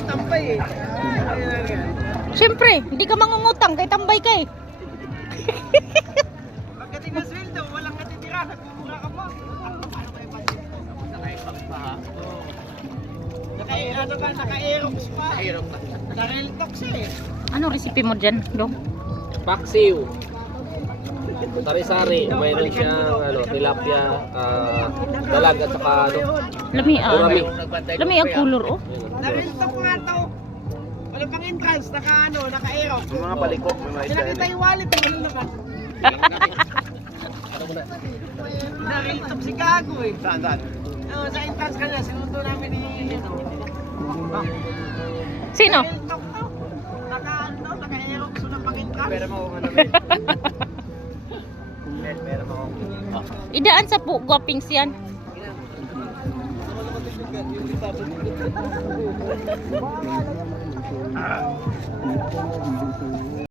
tambay eh. Siyempre, hindi ka mangungutang kay tambay ka eh. Pagdating ng sweldo, walang natitira. Nagmumura ka pa. Ano may budget ko? Naka-ipag pa ha? Ano ba? Naka-aerox pa. Aerox pa. Naka-reltox eh. Anong recipe mo dyan, Dong? Paksiw. Sari-sari, mayroon siyang tilapia, dalag at saka Lami Urami. Lami ang color oh. Naka-reltox nga to. Wala pang entrance. Naka-aerox. Yung mga palikok, may mga Sinakita yung wallet. Wala naman. Naka-reltox si Gago eh. Saan? Sa entrance ka na. Sinundo namin ni Sino? Naka-aerox na pag-entrance. Pero mo kung ano. Pero mo Idaan sa guwapings yan.